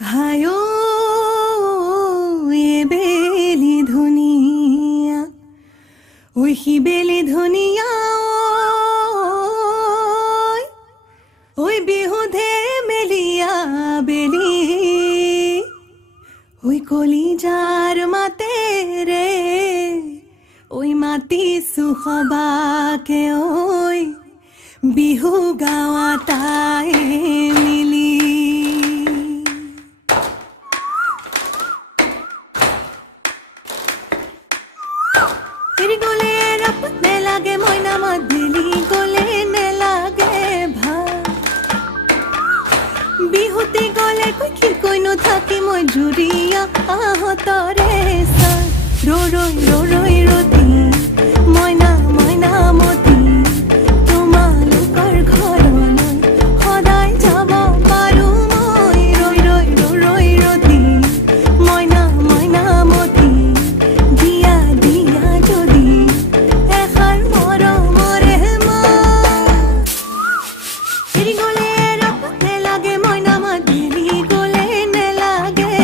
হায়ো এ বেলি ধুনিয়া ওই বেলি ধুনিয়া ওই বিহুধে মেলিয়া বেলি ওই কলিজার মাতে রে ওই মাতি সুখবাকে ওই বিহু গাওয়া তাই মিলি तेरी गोले रपने लागे मोइना मधली गोले ने लागे भा बिहुती गोले कोई नो थाकी मोय जुरिया आहो तोरे सा रो रोती मोइना मोइना मोती তোমালোকৰ ঘৰলৈ সদায় যাব পাৰো মই ৰৈ ৰতি মইনা মইনা মতি দিয়া দিয়া যদি এখাৰ মৰমৰে মা এৰি গলে ৰপতে লাগে মইনা মাদিলি গলে নেলাগে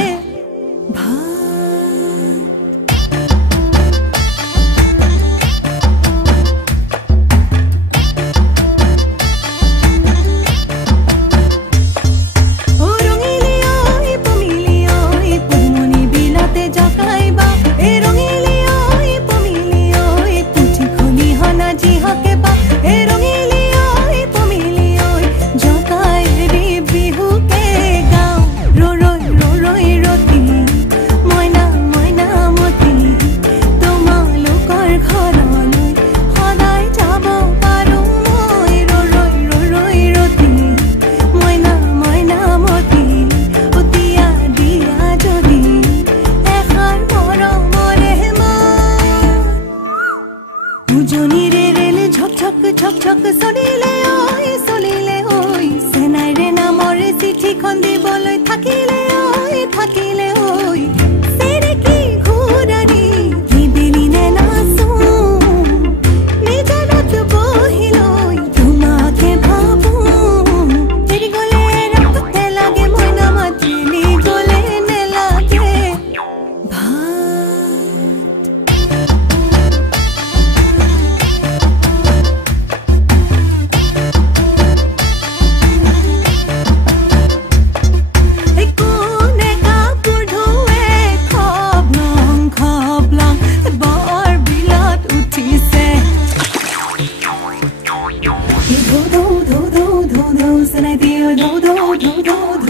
উজনিৰে ৰেল ঝক ঝক চলিলে ঐ সেনাইৰে নামৰে চিঠিখন দিবলৈ থাকিলে ঐ সেৰে কি ঘূৰাৰি নিদিলি নে নাচো নিজৰত বহিলৈ তোমাকে ভাবো তেৰি গলে ৰপতে লাগে মইনা মাতিলি গলে নেলাগে do do do do do do do do do do do